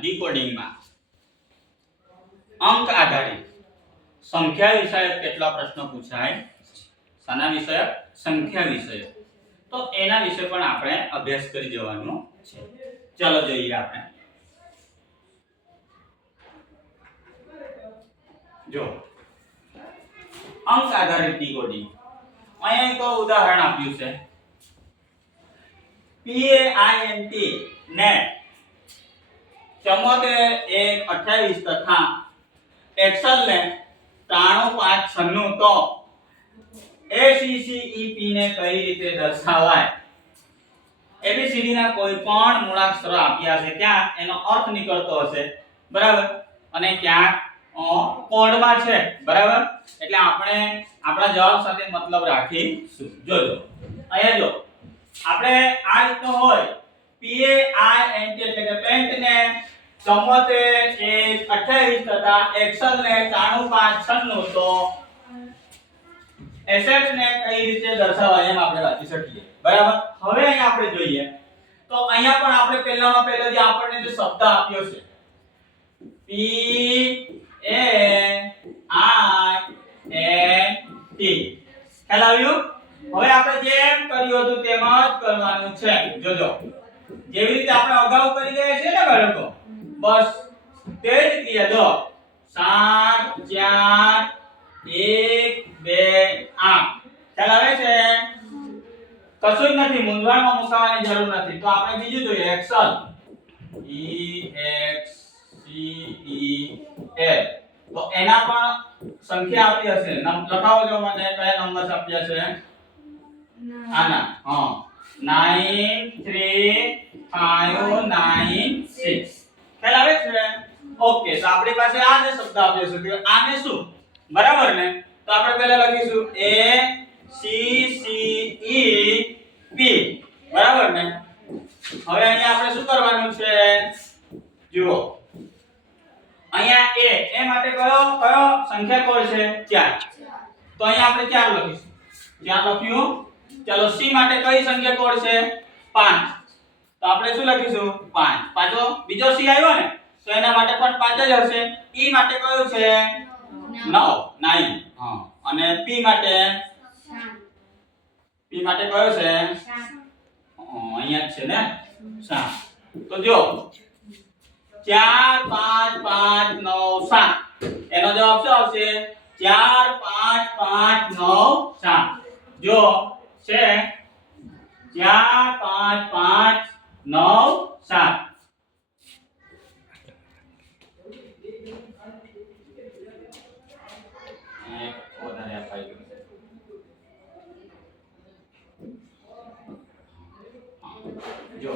ડીકોડિંગમાં અંક આધારિત. સંખ્યા વિષયક કેટલા પ્રશ્નો પૂછાય? શાના વિષયક? સંખ્યા વિષયક. તો એના વિશે પણ આપણે અભ્યાસ કરી જવાનો છે. ચાલો જોઈએ આપણે. જો. અંક આધારિત ડીકોડિંગ અહીંયા એક ઉદાહરણ આપ્યું છે. P A I N T ને ચમોતેર એક અઠ્યાવીસ તથા એક્સલ ને ત્રાણું પાંચ છન્નું તો એસીસીઈપી ને કઈ રીતે દર્શાવાય? એબીસીડી ના કોઈ પણ મૂળાક્ષરો આપ્યા છે ત્યાં એનો અર્થ નીકળતો હશે. બરાબર? અને ક્યાં? કોડમાં છે. બરાબર? એટલે આપણે આપણા જવાબ સાથે મતલબ રાખીશું. જોજો. અહીંયા જો. આપણે આ રીતનો હોય. પી એ આઈ એન ટી એટલે કે પેન્ટ ને 74 એક 28 તથા એક્સલ ને 93 પાંચ છન્નું તો એસેટ ને કઈ રીતે દર્શાવાય એમ આપણે વાંચી શકીએ. બરાબર? હવે અહીંયા આપણે જોઈએ. તો અહીંયા પણ આપણે પહેલામાં પહેલો જે આપણને જે શબ્દ આપ્યો છે P A I N T ખ્યાલ આવ્યું? હવે આપણે જેમ કર્યું હતું તેમ જ કરવાનું છે. જોજો. જેવી રીતે આપણે અગાઉ કરી ગયા છે ને બાળકો બસ તે જ ક્રિયા જો સાત, ચાર, એક, બે, આઠ. ખ્યાલ આવે છે? કશું જ નથી, મૂંઝવણમાં મુકાવાની જરૂર નથી. તો આપણે બીજું જોઈએ, Excel. E X C E L તો એના પણ સંખ્યા આપી હશે. લખાવો જો મને, કયા નંબર્સ આપ્યા છે? આના, હા. Nine three five nine six ખ્યાલ આવે છે ઓકે, તો આપણી પાસે આ જે શબ્દ આપ્યો છે. કે આને શું? બરાબર ને? તો આપણે પહેલા લખીશું એ સી સી ઈ પી બરાબર ને હવે અહીંયા આપણે શું કરવાનું છે જુઓ અહીંયા એ એ માટે કયો કયો સંખ્યા કોડ છે 4 તો અહીંયા આપણે 4 લખીશું ત્યાં લખ્યું ચાલો સી માટે કઈ સંખ્યા કોડ છે 5 તો આપણે શું લખીશું 5 પાછો બીજો સી આવ્યો ને તો એના માટે પણ 5 જ હશે ઈ માટે કયું છે 9 9 હા અને પી માટે પી માટે કયો છે અ, અહીંયા છે ને? સાત. તો જો 4 5 5 9 7 એનો જવાબ શું આવશે? 4 5 5 9 7 જો, છે 4 5 5 9 7 એક વધારે અપાઈ ગયું જો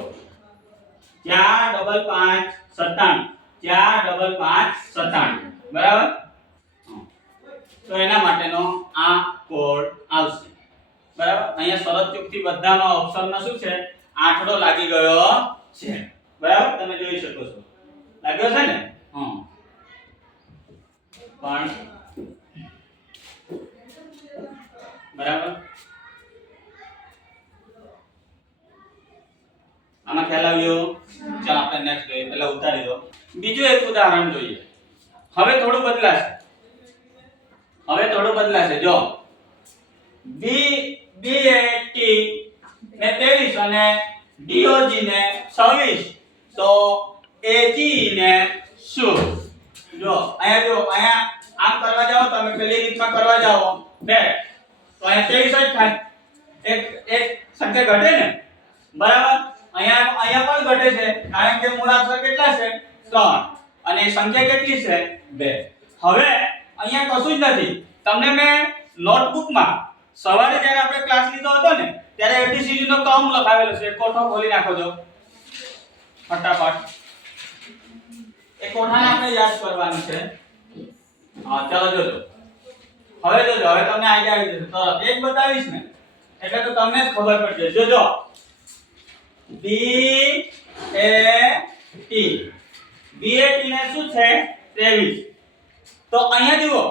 ચાર ડબલ પાંચ સત્તાણું. ચાર ડબલ પાંચ સત્તાણું. બરાબર. તો એના માટેનો આ કોડ આવશે. બરાબર? અહીંયા શરત ચૂકથી બધામાં ઓપ્શનમાં શું છે? આંકડો લાગી ગયો છે. બરાબર? તમે જોઈ શકો છો. લાગ્યો છે ને? હં પણ બરાબર? આમાં ખ્યાલ આવ્યો? ચાલ આપણે નેક્સ્ટ જોઈએ. પહેલા ઉતારી દો. બીજું એક ઉદાહરણ જોઈએ. હવે થોડું બદલાશે. હવે થોડું બદલાશે. જો. બી બી એ ટી ને 23 અને ડીઓજી ને 26 તો એજી ને શું? જો, અહીંયા જો અહીંયા આમ કરવા જાઓ, તમે પેલી રીતમાં કરવા જાઓ. બે. તો અહીંયા 23 જ થાય. એક એક સંખ્યા ઘટે ને? બરાબર? અહીંયા અહીંયા પણ ઘટે છે. કારણ કે મૂળાક્ષર કેટલા છે? 3 અને સંખ્યા કેટલી છે? 2 હવે અહીંયા કશું જ નથી. તમને મેં નોટબુકમાં સવારે જ્યારે આપણે ક્લાસ લીધો હતો ને, ત્યારે એબીસીડી નો ક્રમ લખાવેલો છે. કોઠો ખોલી નાખો જો. ફટાફટ. એ કોઠાને આપણે યાદ કરવાનું છે. હા, ચાલો જોજો. હવે જોજો, હવે તમને આઈડિયા આવી જશે. તરત. એક બતાવીશ ને. એટલે તો તમને જ ખબર પડશે જોજો. બી એ ટી બી એ ટી ને શું છે? 23 તો અહીંયા જુઓ.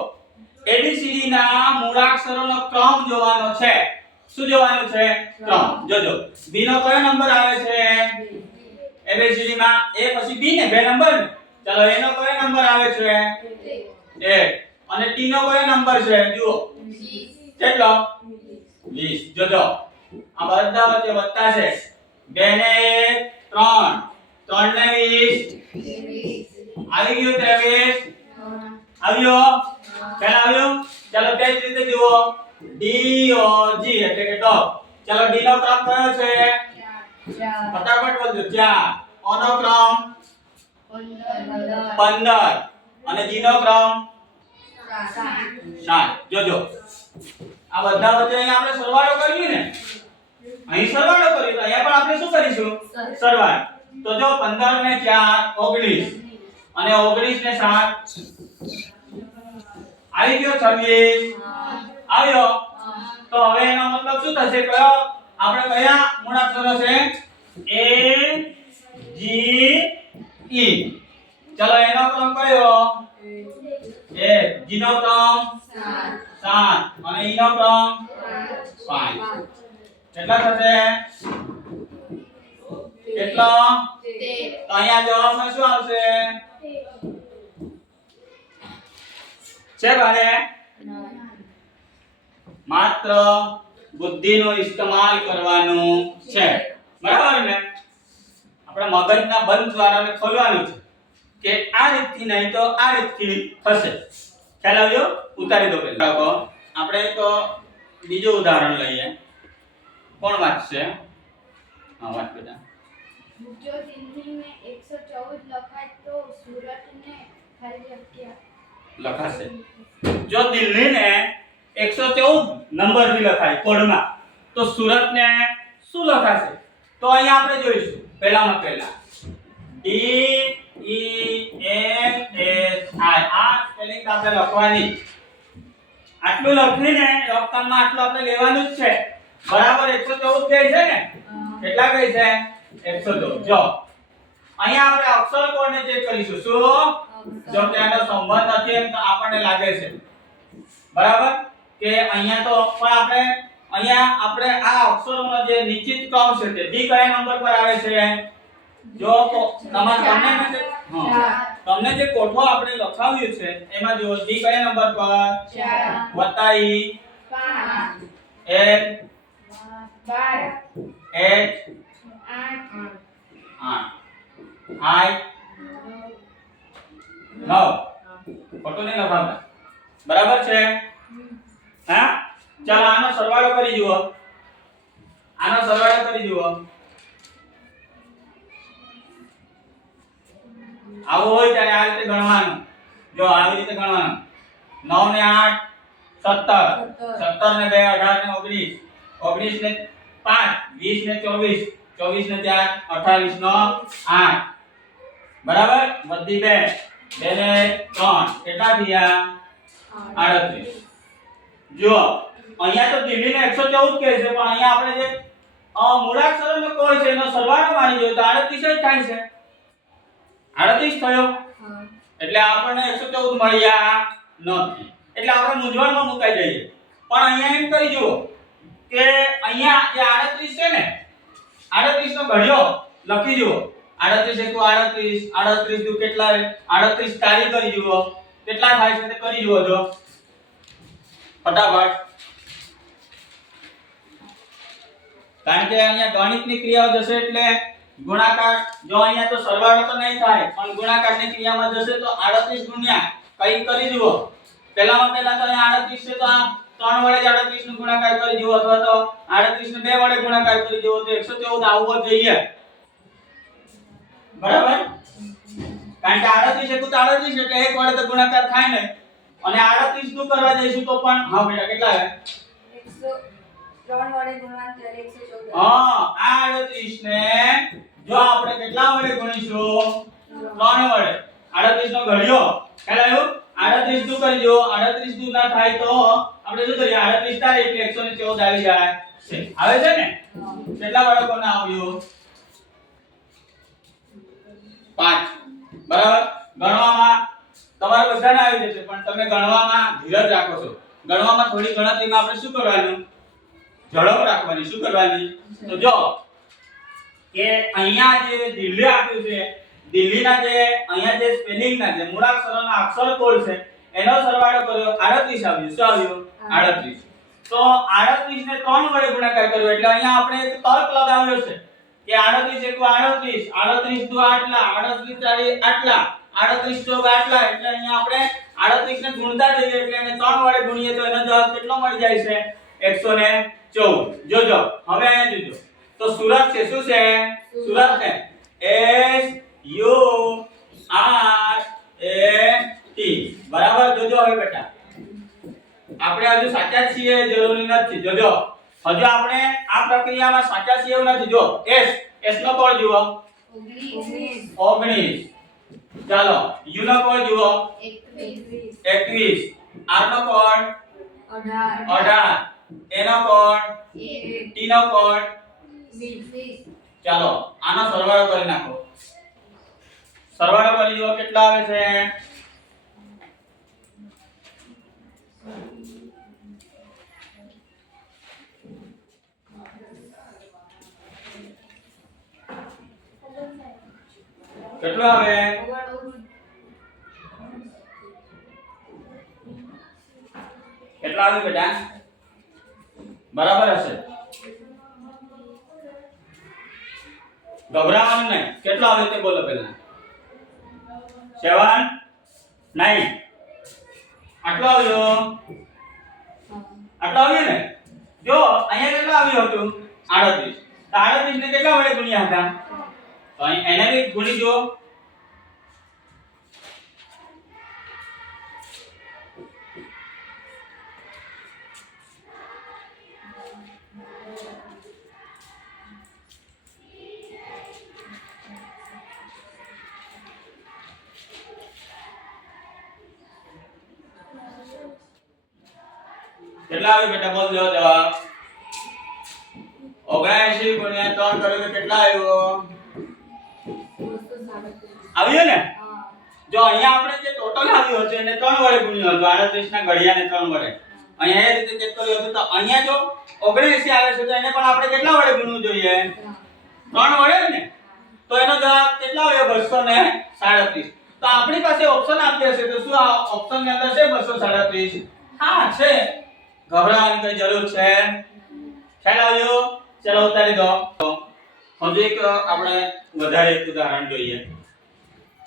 એબીસીડી ના મૂળાક્ષરોનો ક્રમ જોવાનો છે. શું જોવાનું છે? ક્રમ. જોજો. બી નો કયો નંબર આવે છે? ABCD માં. A પછી B ને બે નંબર. ચાલો એનો કયો નંબર આવે છે? એ અને T નો કયો નંબર છે? જુઓ. કેટલો? 20 જોજો. આ બધા વચ્ચે વત્તા છે. બે ત્રણ. ત્રણ ને વીસ. આવી ગયું 23 આવ્યો? પહેલા આવ્યું? ચાલો તે જ રીતે જુઓ. ડી ઓ જી એટલે કે ડોગ ચાલો ડી નો ક્રમ કયો છે? ફટાફટ બોલજો. ચાર. ઓનો ક્રમ? 15 અને જી નો ક્રમ? સાત. જોજો. આ બધા વચ્ચે આપણે સરવાળો કરીએ ને. અહીં સરવાળો કર્યું તો અહીંયા પણ આપણે શું કરીશું? સરવાળો. તો જો 15 ને 4 19 અને 19 ને 7 આવી ગયો 26 આવ્યો? તો હવે એનો મતલબ શું થશે કયો આપણે કયા મૂળાક્ષરો છે? A G E ચલો એનો ક્રમ કયો? એ. G નો ક્રમ? 7 અને E નો ક્રમ? 5 કેટલા થશે? કેટલો? તો અહીંયા જવાબમાં શું આવશે? છે ભારે? માત્ર બુદ્ધિનો ઇસ્તેમાલ કરવાનું છે. બરાબર ને? આપણે મગજના બંધ દ્વારાને ખોલવાનું છે કે આ રીતથી નહીં તો આ રીતથી થશે. ખ્યાલ આવ્યો? ઉતારી દો પેલા. આપણે એક બીજું ઉદાહરણ લઈએ. કોણ વાંચશે હા વાંચ બેટા જો દિલ્હીને 114 લખાય તો સુરતને ખાલી જગ્યા. લખાશે. જો દિલ્હીને 114 નંબરથી લખાય કોડમાં તો સુરતને શું લખાશે? તો અહીંયા આપણે જોઈશું. પહેલામાં પહેલા. D E S I. આ સ્પેલિંગ આપણે લખવાની. આટલું લખીને લખતામાં આટલું આપણે લેવાનું જ છે. બરાબર 114 કહે છે ને? કેટલા કહે છે? 114 જો અહીંયા આપણે અક્ષર કોડને ચેક કરીશું? શું? જો કે આનો સંબંધ નથી એમ તો આપણને લાગે છે. બરાબર? કે અહીંયા તો પણ આપણે અહીંયા આપણે આ અક્ષરોનો જે નિશ્ચિત ક્રમ છે તે બી કયા નંબર પર આવે છે? જો તમારે તમને. તમને જે કોઠો આપણે લખાવ્યો છે એમાં જો ડી કયા નંબર પર? 4 વત્તા ઈ. પાંચ. એલ બાર. એચ આઠ. આઠ. આઈ નવ. ખોટો નહીં લખાવતા બરાબર છે? હા? ચાલો આનો સરવાળો કરી જુઓ. આનો સરવાળો કરી જુઓ. આવું હોય ત્યારે આ રીતે ગણવાનું. જો આવી રીતે ગણવાનું. નવ ને 8 17 17 ને 2 18 ને 19 19 ને 5 20 ને 24 24 ને 4 28 નો આઠ. બરાબર? વધી બે. બે ને ત્રણ. કેટલા થયા? 38 જો અહીંયા તો દિલ્હી ને એકસો ચૌદ કહે છે પણ અહીંયા આપણે જે અ, મૂળાક્ષરોનો હોય છે એનો સરવાળો માની જોઈએ તો 38 જ થાય છે. 38 થયો? એટલે આપણને 114 મળ્યા નથી. એટલે આપણે મૂંઝવણમાં મુકાઈ જઈએ. પણ અહીંયા એમ કરી જુઓ કે અહીંયા જે 38 છે ને 38 નો લખી જુઓ. 38 એકુ 38 38 દુ કેટલા રહે? 38 તારી કરી જુઓ. કેટલા થાય છે કરી જુઓ જો. ફટાફટ. કારણ કે અહીંયા ગણિતની ક્રિયાઓ જશે એટલે ગુણાકાર, જો અહીંયા તો સરવાળો તો નહીં થાય, પણ ગુણાકારની ક્રિયામાં જશે તો 38 ગુણ્યા કઈ કરી જુઓ. પહેલામાં પહેલા તો અહીંયા 38 છે તો આ 3 વડે જ 38 નો ગુણાકાર કરી જુઓ અથવા તો 38 ને 2 વડે ગુણાકાર કરી જુઓ તો 114 આવવો જોઈએ. બરાબર? કારણ કે 38 એકુ તો 38 એટલે એક વડે તો ગુણાકાર થાય ને. અને 38 નું કરવા જઈશું તો પણ હા બેટા કેટલા આવે? એકસો હા આ 38 ને જો આપણે કેટલા વડે ગુણીશું? 3 વડે. 38 નો ઘડ્યો. ખ્યાલ આવ્યો? 38 નું કરી દો 38 દુ ના થાય તો આપણે શું કરીએ? 38 તારીખ એટલે 114 આવી જાય. આવે છે ને? કેટલા બાળકોને આવ્યો 5 બરાબર? ગણવામાં તમારે બધાને આવી જશે, પણ તમે ગણવામાં ધીરજ રાખો છો. ગણવામાં થોડી ગણતરીમાં આપણે શું કરવાનું? ઝડપ રાખવાની. શું કરવાની? તો જો, કે અહીંયા જે દિલ્હી આપ્યું છે, દિલ્હીના જે, અહીંયા જે સ્પેલિંગના જે મૂળાક્ષરોના અક્ષર કોડ છે, એનો સરવાળો કર્યો 38 આવ્યો. શું આવ્યું? 38 તો 38 ને 3 વડે ગુણાકાર કર્યો, એટલે અહીંયા આપણે એક તર્ક લગાવ્યો છે કે 38 એકુ 38 38 દુ આટલા 38 ચારી આટલા 38 ચોક આટલા, એટલે અહીંયા આપણે 38 ને ગુણતા જઈએ, એટલે એને 3 વડે ગુણીએ તો એનો જવાબ કેટલો મળી જાય છે? 114 જોજો, હવે અહીંયા જોજો. તો સુરત છે, શું છે? સુરત છે. S U R A T બરાબર? જોજો હવે બેટા. આપણે હજુ સાચા છીએ, જરૂરી નથી. જોજો હજુ આપણે આ પ્રક્રિયામાં સાચા છીએ નથી. જો, એસ. એસ નો કોડ જુઓ. ઓગણીસ. 19 ચાલો. યુ નો કોડ જુઓ. એકવીસ. 21 આર નો કોડ? અઢાર. 18 એ નો કોડ? એક ટી નો કોડ? 20 ચાલો. આનો સરવાળો કરી નાખો. સરવાળો કરી જુઓ, કેટલા આવે છે? કેટલું આવે? કેટલા આવે બેટા? બરાબર હશે. ગભરાવાનું નહીં. કેટલો આવે તે બોલો પહેલા. Seven, nine. આટલો આવ્યો? આટલો આવ્યો ને? જો, અહીંયા કેટલો આવ્યો હતું? આડત્રીસ. આડત્રીસ ને કેટલા વડે ગુણ્યા હતા? તો અહીં એને બી ગુણી જુઓ. કેટલા આવ્યો બેટા? બોલ દો જવાબ. 79 ગુણ્યા ત્રણ કરો તો કેટલા આવ્યો? આવ્યો ને? જો અહીંયા આપણે જે ટોટલ આવ્યો હતું એને 3 વડે ગુણ્યો હતો. 38 ના ઘડિયાને 3 વડે. અહીંયા એ રીતે ચેક કર્યું હતું. તો અહીંયા જો 79 આવે છે તો એને પણ આપણે કેટલા વડે ગુણવું જોઈએ? 3 વડે ને? તો એનો જવાબ કેટલા આવ્યો? 237 તો આપણી પાસે ઓપ્શન આપ્યા છે તો શું આ ઓપ્શનની અંદર છે 237 હા છે. ગભરાવાની કઈ જરૂર છે? ખ્યાલ આવ્યો? ચલો ઉતારી દો. હજુ એક આપણે વધારે એક ઉદાહરણ જોઈએ.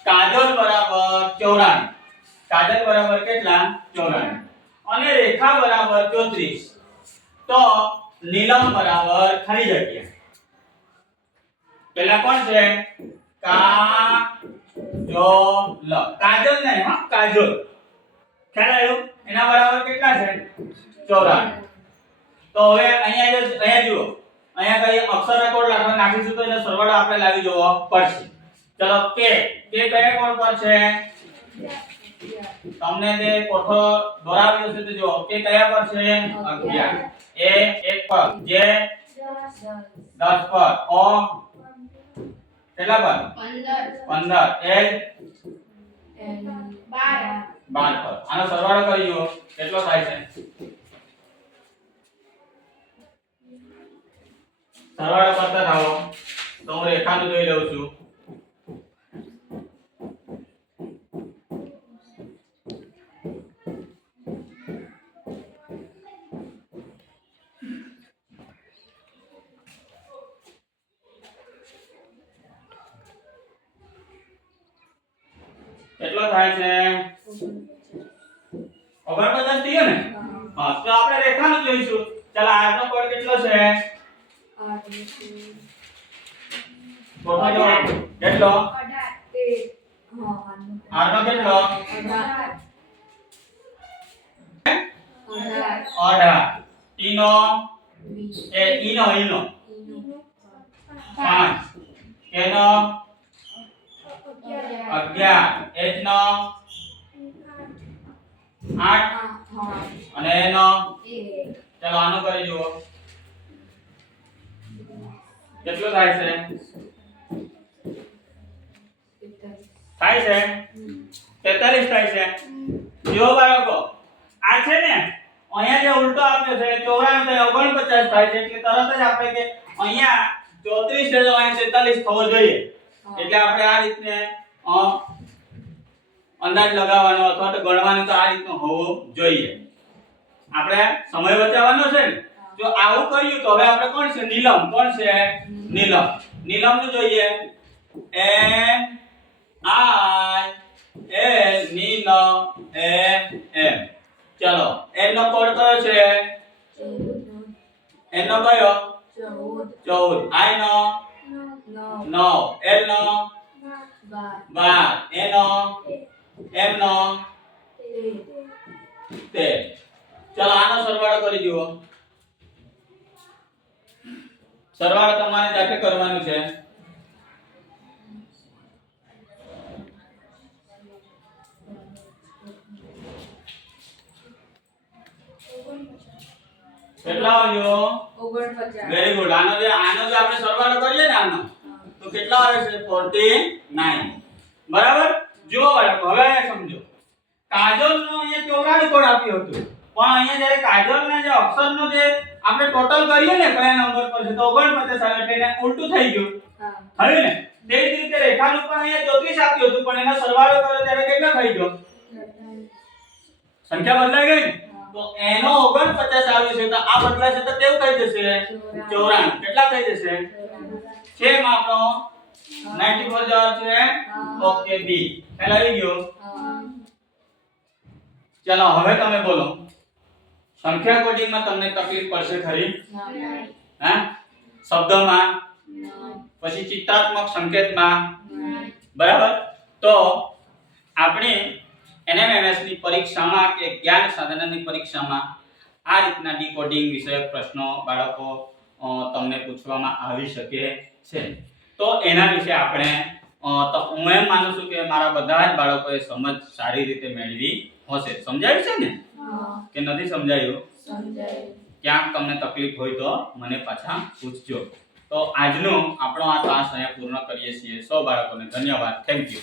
કાજલ બરાબર 94 કાજલ બરાબર કેટલા? 94 અને રેખા બરાબર 34 તો નીલમ બરાબર ખાલી જગ્યા. પેલા કોણ છે? કા જો લ કાજલ ને હા, કાજલ. ખ્યાલ આવ્યો? એના બરાબર કેટલા છે? 94 તો હવે અહીંયા જો, અહીંયા જુઓ. અહીંયા કઈ અક્ષર કોડ લખવા નાખીશું તો એનો સરવાળો આપણે લાવી જોવો પડશે. ચલો કે કે કયા કોણ પર છે? તમને જે કોઠો દોરાવ્યો છે તો જો કે કયા પર છે? 11 એ એક પર જે? 10 પર ઓ કેટલા પર પંદર. 15 એ બાર. 12 પર આનો સરવાળો કરીયો. કેટલો થાય છે? સરવાળો કરતા થાઓ. તો હું રેખાનું જોઈ લઉં છું. કેટલો થાય છે? ઓગણપચાસ થયો ને? હા તો આપણે રેખાનું જોઈશું ચાલો R નો કોડ કેટલો છે? કોઠો જો કેટલો? અઢાર. R નો કેટલો? અઢાર. T નો એ E નો E નો અગિયાર. H નો આઠ. અને N નો ચાલો આનો કરી જુઓ. કેટલો થાય છે? થાય છે? 43 થાય છે. જો બાળકો. આ છે ને, અહીંયા જે ઉલટો આપ્યો છે 94 થાય 49 થાય છે, એટલે તરત જ આપણે કે અહીંયા 34 છે, તો અહીં 46 થવો જોઈએ. એટલે આપણે આ રીતને અંદાજ લગાવવાનો અથવા તો ગણવાનો તો આ રીતનો હોવો જોઈએ. આપણે સમય બચાવવાનો છે ને? જો આવું કર્યું તો હવે આપણે કોણ છે? નીલમ. કોણ છે? નીલમ. નીલમનું જોઈએ. એ આઈ એ નીલમ એ એમ. ચલો એનો કોડ કયો છે? એનો કયો? 14 આઈ નો 9 એલ નો. 12 એ નો. એમ નો. 13 ચલો આનો સરવાળો કરી જુઓ. સરવાળો તમારે જાતે કરવાનું છે. કેટલા આવ્યો વેરી ગુડ આનો જે આનો જે આપણે સરવાળો કરીએ ને આનો. કેટલા આવે છે? 49 બરાબર? જુઓ બાળકો હવે સમજો. કાજલનો અહીંયા ચોરાણું કોડ આપ્યું હતું? પણ અહીંયા જ્યારે કાજલના જે અક્ષરનો જે આપણે ટોટલ કરીએ ને કયા નંબર પર છે તો 49 આવે એટલે એને ઉલટું થઈ ગયું. હવે ને? તે જ રીતે રેખાનું પણ અહીંયા 34 આપ્યું હતું પણ એનો સરવાળો કર્યો ત્યારે કેટલા થઈ ગયો? સંખ્યા બદલાઈ ગઈ ને? તો એનો 49 આવ્યો છે તો આ બદલાશે તો કેવું થઈ જશે. 94 કેટલા થઈ જશે? છે આપણો 94 જવાબ છે? ઓકે બી ખ્યાલ આવી ગયો? ચલો હવે તમે બોલો. સંખ્યા કોડિંગમાં તમને તકલીફ પડશે ખરી? હા? શબ્દમાં? પછી ચિત્રાત્મક સંકેતમાં? બરાબર? તો આપણે NMMS ની પરીક્ષામાં કે જ્ઞાન સાધનાની પરીક્ષામાં આ રીતના ડીકોડિંગ વિષયક પ્રશ્નો બાળકો તમને પૂછવામાં આવી શકે. છે. તો એના વિશે આપણે તો હું એમ માનું છું કે મારા બધા જ બાળકોએ સમજ સારી રીતે મેળવી હશે. સમજાયું છે ને? કે નથી સમજાયું? ક્યાંક તમને તકલીફ હોય તો મને પાછા પૂછજો. તો આજનો આપણો આ ક્લાસ અહીંયા પૂર્ણ કરીએ છીએ. સૌ બાળકોને ધન્યવાદ. Thank you